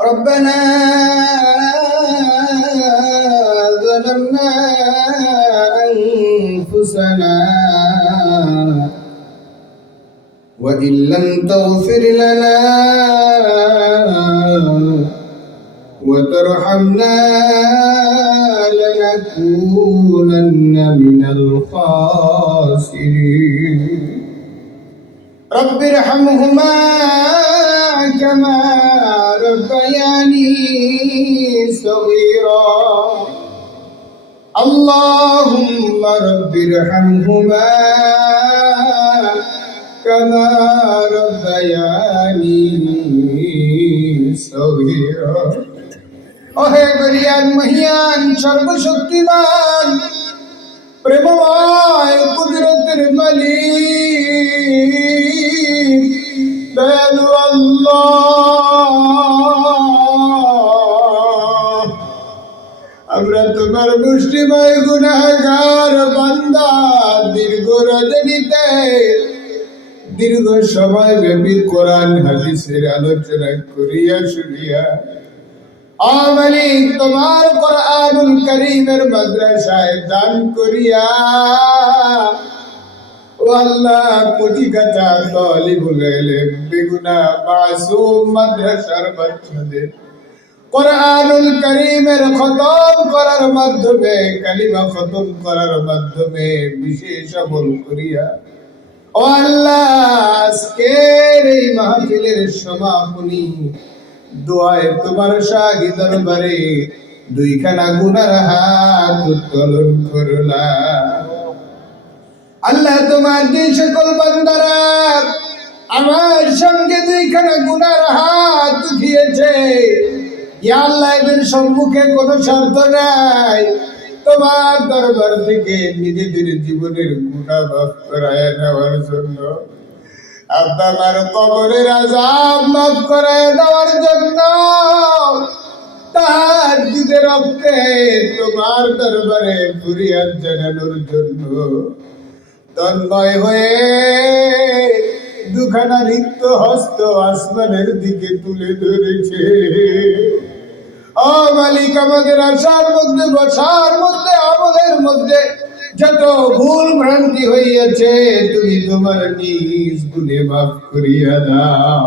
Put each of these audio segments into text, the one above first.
ربنا ظلمنا أنفسنا وإن لم تغفر لنا وترحمنا لنكونن من الخاسرين رب ارحمهما كما ربياني صغيرا اللهم رب ارحمهما كما ربياني صغيرا ওহে গরিয়ান মহিয়ান সর্বশক্তিমান প্রেমময় কুদরতের মালিক দয়ালু আল্লাহ, আমরা তোমার মুষ্টিময় গুনাহগার বান্দা। দীর্ঘ রজনীতে দীর্ঘ সময় ব্যাপী কোরআন হাদিসের আলোচনা করিয়া শুনিয়া মালিক তোমার কোরআনুল কারীমের মাদ্রাসায় দান করিয়া ও আল্লাহ কোটি কাটা তালিবুল ইলম বেগুনাহ মাসুম মাদ্রাসার বাচ্চাদের কোরআনুল কারীমের খতম করার মাধ্যমে, কালিমা খতম করার মাধ্যমে বিশেষ আমল করিয়া ও আল্লাহ আজকের এই মাহফিলের সমাপনী দোয়ায় তোমার শাহী দরবারে দুইখানা গুনার হাত উত্তোলন করলাম। আল্লাহ তোমার যে সকল বান্দারা আমার সঙ্গে দুইখানা গুনার হাত উঠিয়েছে, ইয়া আল্লাহ এদের সম্মুখে কোনো স্বার্থ নাই, তোমার দরবার থেকে নিজেদের জীবনের গুনাহ মাফ করায় নেওয়ার জন্য, আপনার কবরের আযাব মাফ করায় দেওয়ার জন্য, তাহাজ্জুদের রক্তে তোমার দরবারে ফরিয়াদ জানানোর জন্য তন্ময় হয়ে দুখানা রিক্ত হস্ত আসমানের দিকে তুলে ধরেছে। ও মালিক, আমাদের আশার মধ্যে বসার মধ্যে আমলের মধ্যে যত ভুল ভ্রান্তি হইয়াছে তুমি তোমার নিজ গুণে মাফ করিয়া দাও।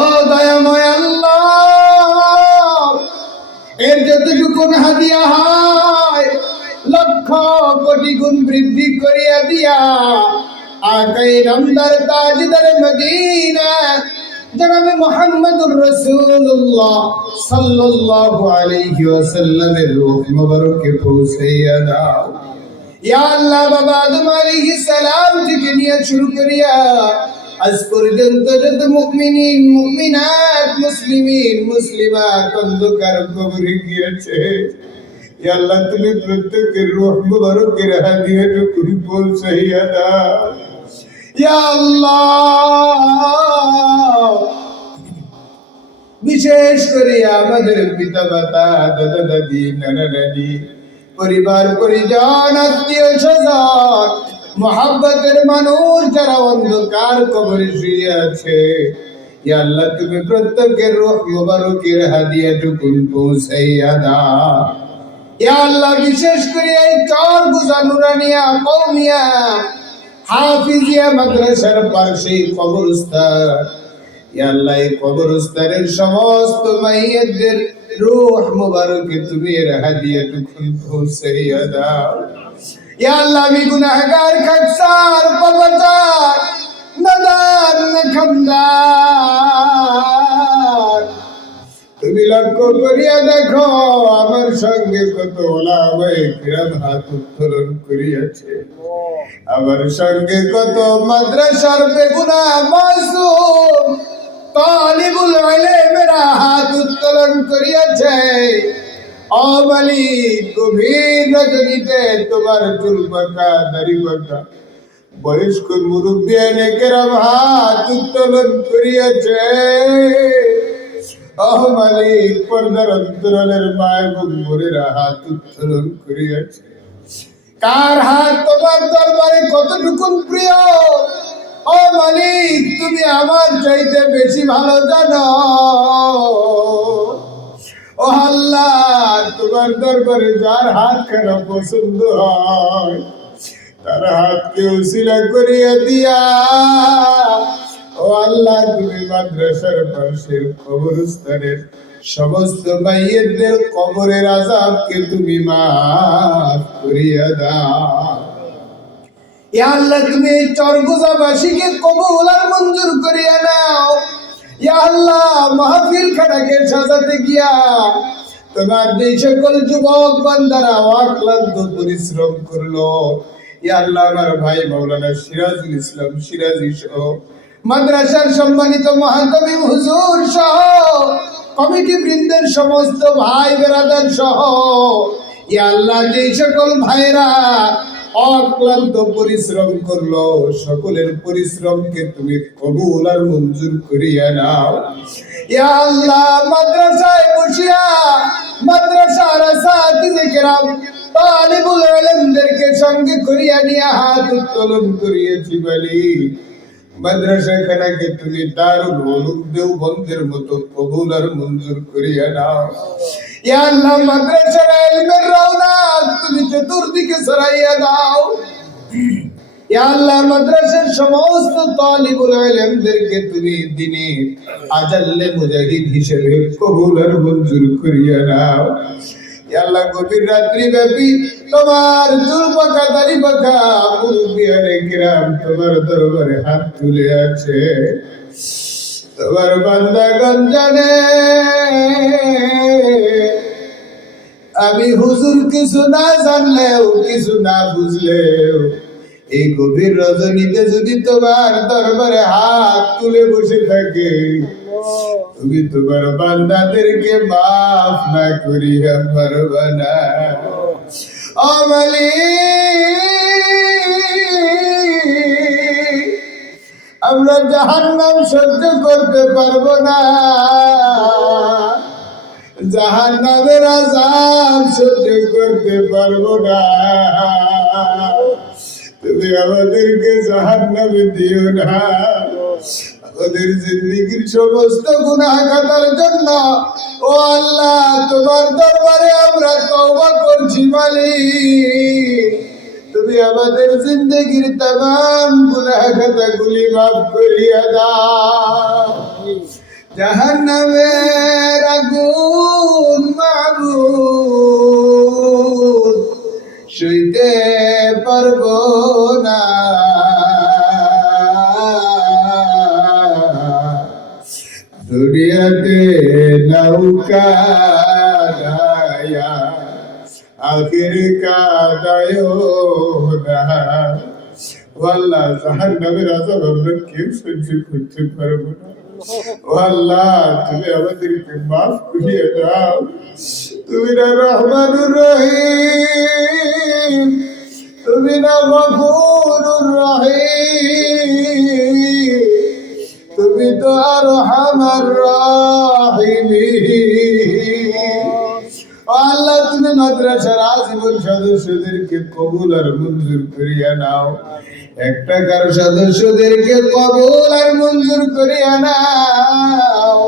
ও দয়াময় আল্লাহ, এর যতটুকু হাদিয়া হয় লক্ষ কোটি গুণ বৃদ্ধি করিয়া দিয়া আকায়ে নামদার তাজদার মদিনা জনাবে মুহাম্মদুর রাসূলুল্লাহ সাল্লাল্লাহু আলাইহি ওয়াসাল্লামের রূহ মুবারকে পৌঁছাইয়া দাও। ইয়া আল্লাহ, বাবা আদম আলাইহিস সালাম থেকে নিয়ে শুরু করিয়া আজ পর্যন্ত যত মুমিনিন মুমিনাত মুসলিমিন মুসলিমাত অন্ধকার কবরে গিয়েছে, ইয়া আল্লাহ তুমি প্রত্যেকের রূহ মুবারকের হাদিয়াটুকু পৌঁছাইয়া দাও। ইয়া আল্লাহ, বিশেষ করে আমাদের পিতা মাতা দাদা দাদি নানা নানি পরিবার পরিজন আত্মীয় স্বজন মুহাব্বতের মানুষ যারা অন্ধকার কবরে শুয়ে আছে, ইয়া আল্লাহ তুমি প্রত্যেকের রূহ মুবারকের হাদিয়াটুকু পৌঁছাইয়া দাও। ইয়া আল্লাহ, বিশেষ করে এই চর গুজা নুরানিয়া কওমিয়া হাফিজিয়া মাদ্রাসার পাশে কবরস্থান, ইয়া আল্লাহ এই কবরস্থানের সমস্ত মাইয়াতদের রূহ মুবারকে তুমি এর হাদিয়াটুকু পৌঁছাইয়া দাও। ইয়া আল্লাহ, আমি গুনাহগার খাকসার পাপাচার নাদান নাখামদার, তুমি লক্ষ্য করিয়া দেখো আমার সঙ্গে কত ওলামায়ে কিরাম হাত উত্তোলন করিয়াছে, আমার সঙ্গে কত মাদ্রাসার বেগুনাহ মাসুম তালিবুল ইলমেরা হাত উত্তোলন করিয়াছে। ও মালিক, গভীর রজনীতে তোমার চুল পাকা দাড়ি পাকা বয়স্ক মুরব্বিয়ানে কেরাম হাত উত্তোলন করিয়াছে। ও মালিক, পর্দার অন্তরালের মা এবং বোনেরা হাত উত্তোলন করিয়াছে। কার হাত তোমার দরবারে কতটুকু প্রিয় ও মালিক, তুমি আমার চাইতে বেশি ভালো জানো। ও আল্লাহ, তোমার দরবারে যার হাত খানা পছন্দ হয় তার হাতকে উসিলা করিয়া দিয়া ও আল্লাহ, তুমি মাদ্রাসার পাশের কবরস্থানের সমস্ত মাইয়েদের কবরের আযাবকে তুমি মাফ করিয়া দাও। ইয়া আল্লাহ, তুমি এই চরগুজাবাসীকে কবুল আর মঞ্জুর করিয়া নাও। ইয়া আল্লাহ, মাহফিল খানাকে সাজাতে গিয়া তোমার যে সকল যুবক বান্দারা অক্লান্ত পরিশ্রম করলো, ইয়া আল্লাহ, আমার ভাই মাওলানা সিরাজুল ইসলাম সিরাজি সহ মাদ্রাসার সম্মানিত মহাতমিম হুজুর সহ কমিটি বৃন্দের সমস্ত ভাই বেরাদার সহ, ইয়া আল্লাহ, যে সকল ভাইরা অক্লান্ত পরিশ্রম করলো, সকলের পরিশ্রমকে তুমি কবুল আর মঞ্জুর করিয়া নাও। ইয়া আল্লাহ, মাদ্রাসায় বসিয়া মাদ্রাসার সাথীদের কেরাম তালিবুল ইলমদেরকে সঙ্গে করিয়া নিয়ে হাত উত্তোলন করিয়েছি বলি মাদ্রাসা খানাকে তুমি দারুল উলুম দেওবন্দের মতো কবুল আর মঞ্জুর করিয়া নাও। ইয়া আল্লাহ, মাদ্রাসার ইলমের রওনাক তুমি চতুর্দিকে ছড়াইয়া দাও। ইয়া আল্লাহ, মাদ্রাসার সমস্ত তালিবুল ইলমদেরকে তুমি দিনে আজাল্লে মুজাহিদ হিসেবে কবুল আর মঞ্জুর করিয়া নাও। ইয়া আল্লাহ, গভীর রাত্রি ব্যাপী তোমার চুল পাকা দাড়ি পাকা মুরব্বিয়ানে কিরাম তোমার দরবারে হাত তুলে আছে। তোমার বান্দাগণ জানে আমি হুজুর কিছু না জানলেও কিছু না বুঝলেও এই গভীর রজনীতে যদি তোমার দরবারে হাত তুলে বসে থাকে, তুমি তোমার বান্দাদেরকে মাফ না করিয়া পারবা না। ও মালিক, আমরা জাহান্নাম সহ্য করতে পারবো না, জাহান্নামের আযাব সহ্য করতে পারবো না। তুমি আমাদেরকে জাহান্নামে দিও না। আমাদের জিন্দেগীর সমস্ত গুনাহ খাতার জন্য ও আল্লাহ, তোমার দরবারে আমরা তওবা করছি মালিক। তুমি আমাদের জিন্দেগীর तमाम গুনাহ খাতাগুলি মাফ করিয়া দাও। জাহান্নামের আগুন মাবুদ সইতে পারবো না। দুনিয়াতে নৌকা দায়া আখির কাদায়ো না। আল্লাহ, জাহান্নামের আযাব আমরা কেউ সহ্য করতে পারবো না। আল্লাহ, তুমি আমাদেরকে মাফ করিয়ে দাও। তুমি না রহমানুর রহিম, তুমি না গফুরুর রহিম, তুমি তো আরহামার রাহিমিন। আল্লাহ, তুমি মাদ্রাসার আজীবন সদস্যদেরকে কবুল আর মঞ্জুর করিয়া নাও। একটা কারো সদস্যদেরকে কবুল আর মঞ্জুর করিয়া নাও।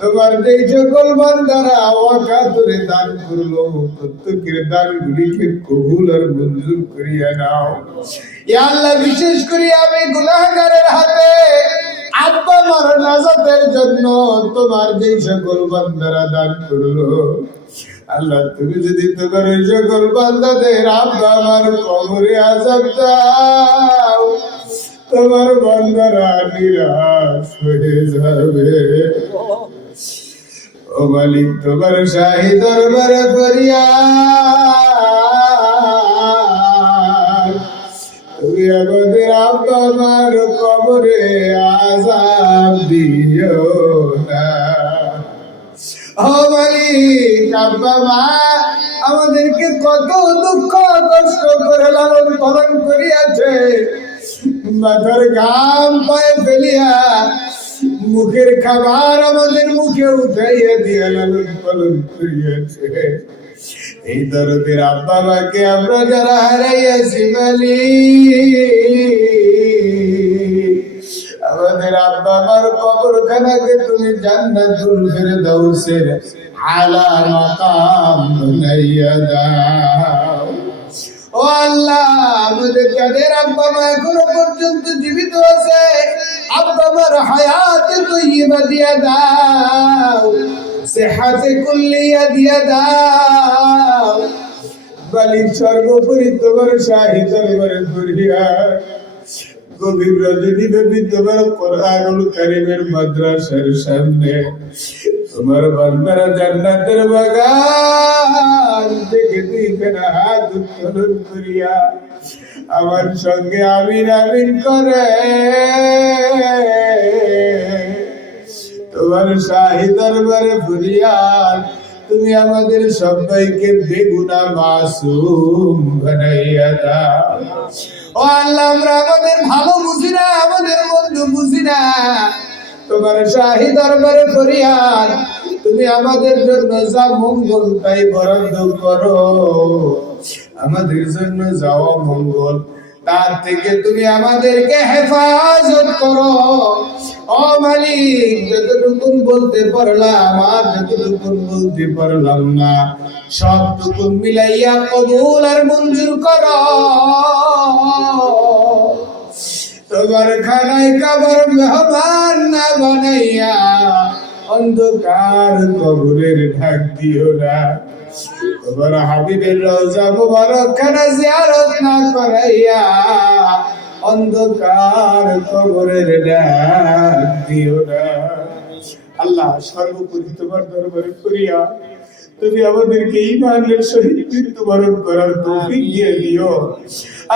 তোমার যে সকল বান্দারা ওয়াকাতুরে দান করলো, প্রত্যেকের দানগুলিকে কবুল আর মঞ্জুর করিয়া নাও। ইয়া আল্লাহ, বিশেষ করে আমি গুনাহগারের হাতে আব্বা মার নাজাতের জন্য তোমার যে সকল বান্দারা দান করলো, আল্লাহ, তুমি যদি তোমার ওই সকল বান্দাদের আব্বা আমার কবরে আযাব দাও, তোমার বান্দারা নিরাশ হয়ে যাবে। ও মালিক, তোমার শাহী দরবারে ফরিয়াদ, তুমি আমাদের আব্বা আমার কবরে আযাব দিও না। ও মালিক, আব্বা মা আমাদেরকে কত দুঃখ কষ্ট করে লালন পালন করিয়াছে, মাথার ঘাম পায়ে ফেলিয়া মুখের খাবার আমাদের মুখে উঠাইয়া দিয়া লালন পালন করিয়াছে। এই দরদের আব্বা মাকে আমরা যারা হারাইয়াছি মালিক, আমাদের আব্বা আমার কবরখানাকে তুমি জান্নাতুল ফেরদাউসের আলা মাকাম বানাইয়া দাও। ও আল্লাহ, আমাদের যাদের আব্বা মা এখনো পর্যন্ত জীবিত আছে, আব্বা আমার হায়াতে তৈয়বা দিয়া দাও, সেহাতে কুল্লিয়া দিয়া দাও। বালির সর্বোপরি তোমার শাহী দরবারে ফরিয়াদ, গভীর রজনী ব্যাপী তোমার কোরআনুল কারীমের মাদ্রাসার সামনে তোমার বান্দারা জান্নাতের বাগান থেকে দুইখানা হাত উত্তোলন করিয়া আমার সঙ্গে আমিন আমিন করে তোমার শাহী দরবারে ফরিয়াদ, তুমি আমাদের সবাইকে বেগুনাহ মাসুম বানাইয়া দাও। ও আল্লাহ, আমরা আমাদের ভালো বুঝি না, আমাদের মন্দ বুঝি না, তোমার শাহী দরবারে ফরিয়াদ, তুমি আমাদের জন্য যা মঙ্গল তাই বরাদ্দ করো। আমাদের জন্য যাওয়া মঙ্গল, তার থেকে তুমি আমাদেরকে হেফাজত করো। ও মালিক, যতটুকুন বলতে পারলাম আর যতটুকুন বলতে পারলাম না, সবটুকুন মিলাইয়া কবুল আর মঞ্জুর করো। তোমার খানায় কাবার মেহমান না বানাইয়া অন্ধকার কবরের ঢাক দিও না। তোমার হাবিবের রওজা মুবারক খানা জিয়ারত না করাইয়া অন্ধকার কবরের ঢাক দিও না। আল্লাহ, সর্বোপরি তোমার দরবারে করিয়া তুমি আমাদেরকে ঈমানের সহিত মৃত্যুবরণ করার তৌফিক দিয়ে দিও।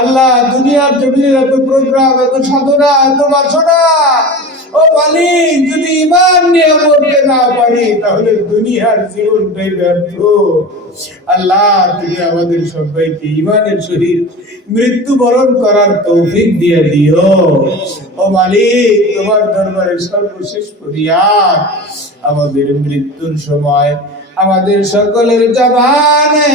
আল্লাহ, দুনিয়ার জমিনের এত প্রোগ্রাম, এত সাধনা, এত বাসনা, ও মালিক, যদি ঈমান নিয়ে মরতে না পারি তাহলে দুনিয়ার জীবনটাই ব্যর্থ। আল্লাহ, তুমি আমাদের সবাইকে ঈমানের সহিত মৃত্যুবরণ করার তৌফিক দিয়ে দিও। ও মালিক, তোমার দরবারে সর্বশেষ ফরিয়াদ, আমাদের মৃত্যুর সময় আমাদের সকলের জবানে